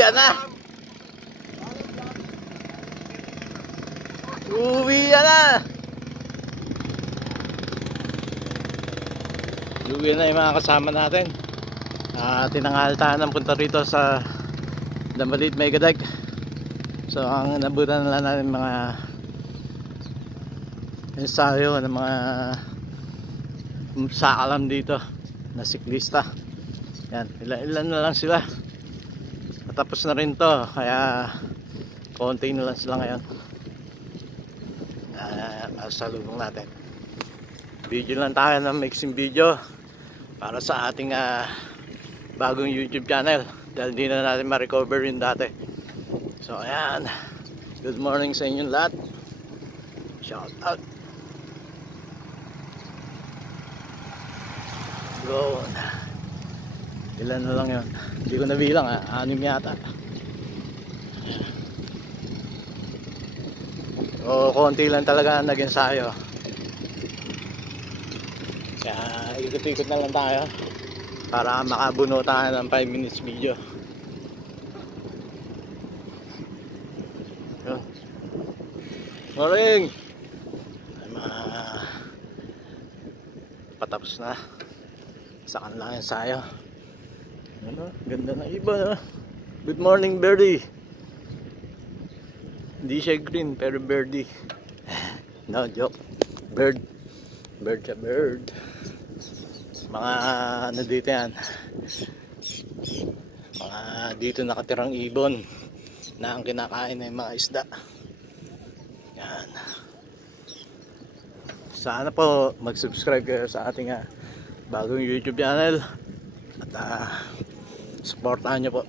Uwian na. Uwian na. Uwian na yung mga kasama natin. Tinangaltaan ng punta rito sa Dambalit Megadag. So ang nabutan na lang natin mga ensayo ng mga sakalam dito na siklista. Yan, ilan na lang sila. Tapos na rin to, kaya konti na lang sila ngayon. Salubong natin. Video lang tayo ng mixing video para sa ating bagong YouTube channel dahil di na natin ma-recover yung dati. So ayan, good morning sa inyong lahat. Shout out. Go. Ilan na lang yun, hindi ko nabilang, 6 yata. O konti lang talaga nag-ensayo. Kaya ikot-ikot na lang tayo para makabuno tayo ng 5 minutes video. Yun. Morning! Patapos na sa kanilang ensayo. Ano? Ganda ng iba, no? Good morning, birdie. Hindi siya green pero birdie. No joke. Bird siya, bird. Mga ano dito yan, mga dito nakatirang ibon na ang kinakain ng mga isda. Yan. Sana po mag-subscribe kayo sa ating bagong YouTube channel at supportahan nyo po.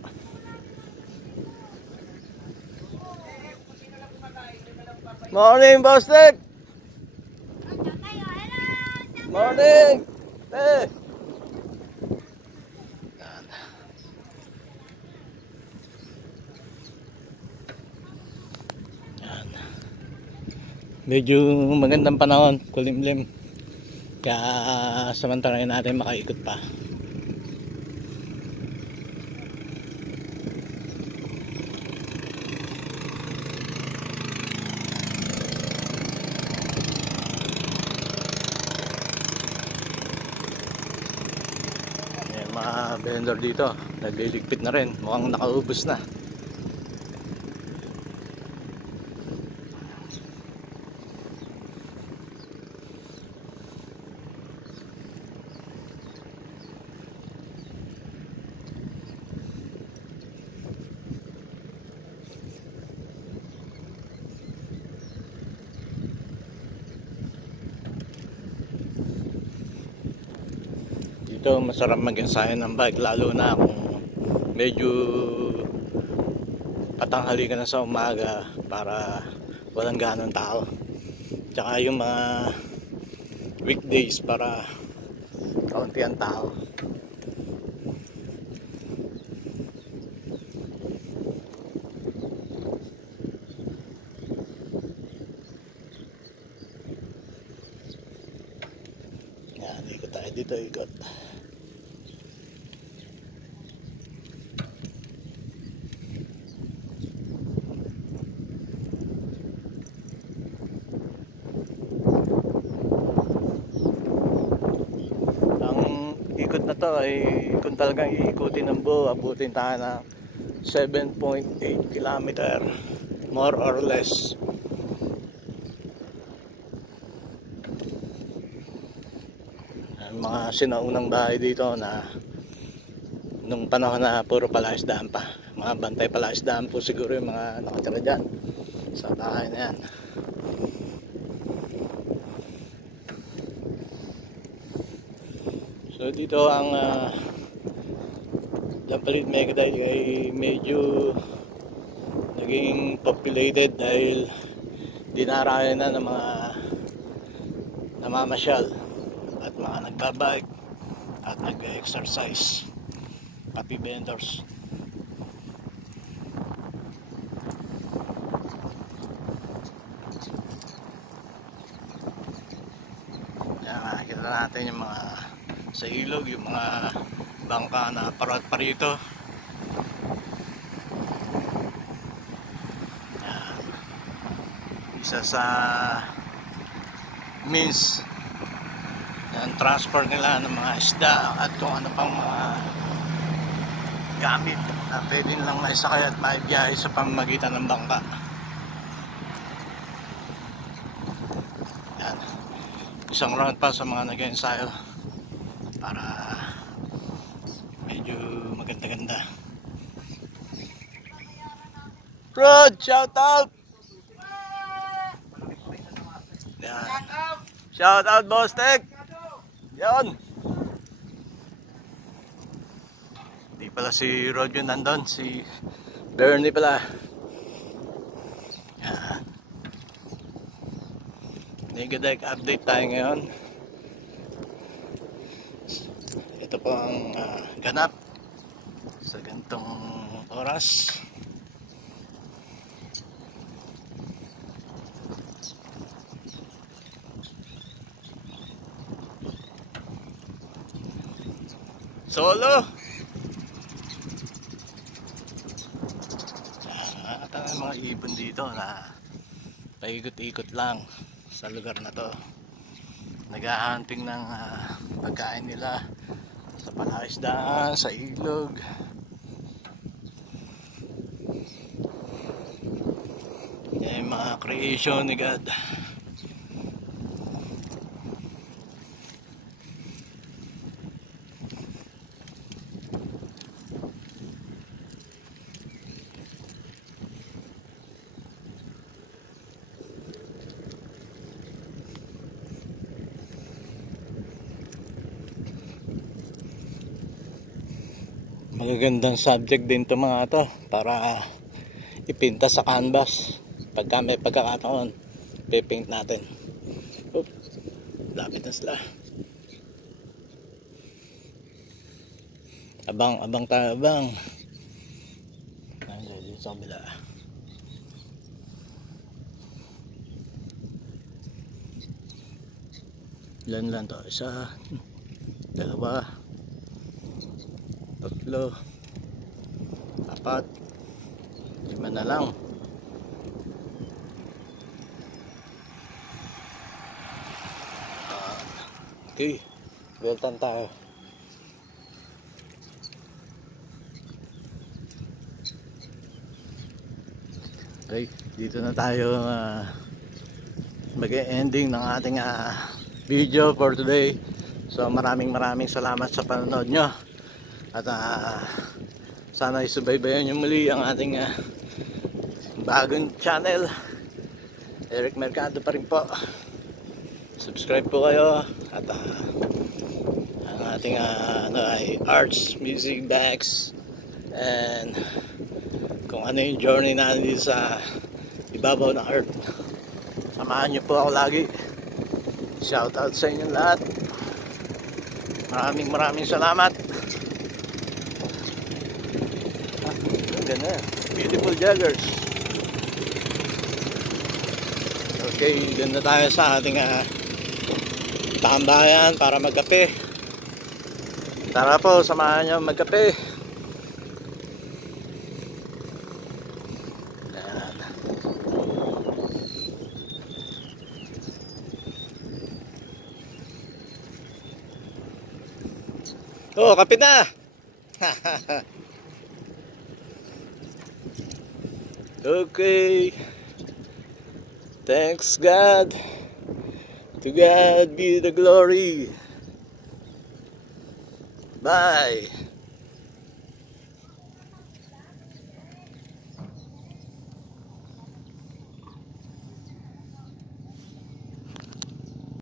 Morning, Boss Nick! Morning! Yan. Yan. Medyo magandang panahon, kulimlim. Kaya samantalahin natin makaikot pa. Mga vendor dito nagliligpit na rin, mukhang nakaubos na. Ito masarap mag-ensayo ng bike, lalo na kung medyo patanghali ka na sa umaga para walang ganong tao, tsaka yung mga weekdays para kaunti ang tao. Yan, ikot tayo dito, ikot. Na to ay kung talagang iikutin ng buo, abutin tayo ng 7.8 kilometer more or less. Mga sinaunang bahay dito na nung panahon na puro palaisdaan pa, mga bantay palaisdaan po siguro yung mga nakatira dyan sa bahay na yan. So dito ang Dambalit Megadag ay medyo naging populated dahil dinarayan na ng mga namamasyal at mga nagbabike at nag-exercise, pati vendors. Yan, makikita natin yung mga sa ilog, yung mga bangka na parot pa rito. isa sa means ng transport nila ng mga isda at kung ano pang mga gamit na pwede nilang maisakay at maibiyahe sa pamamagitan ng bangka. Yan. Isang round pa sa mga nag-ensayo para medyo maganda-ganda. Rod, shout out! Yan. Shout out, Boss Tech! Yan! Di pala si Rod yun nandun, si Bernie pala. Yan. Negadek update tayo ngayon. Ito po ang ganap sa gantong oras. Solo. At ang mga ibon dito na paikot-ikot lang sa lugar na to. Naghahunting ng pagkain nila sa palaisdaan, sa ilog. Yan yung mga creation ni God. Magagandang subject din to mga to para ipinta sa canvas pagka may pagkakataon pipaint natin. Oop, lapit na sila. Abang tayo, abang. Nandiyan dito sa kabila. Ilan lang to? Isa, dalawa, tatlo, apat, lima na lang. Okay, welcome tayo. Okay, dito na tayo mag-ending ng ating video for today. So maraming salamat sa panonood nyo. At sana isubaybayan nyo muli ang ating bagong channel. Eric Mercado pa rin po. Subscribe po kayo. At ang ating ay arts, music, bags, and kung ano yung journey natin dito sa ibabaw ng earth. Samahan nyo po ako lagi. Shout out sa inyo lahat. Maraming salamat. Beautiful joggers. Okay, dun na tayo sa ating tambayan para magkape. Tara po, samahan nyo magkape. Yan. Oh, kape na. Okay, thanks God. To God be the glory. Bye.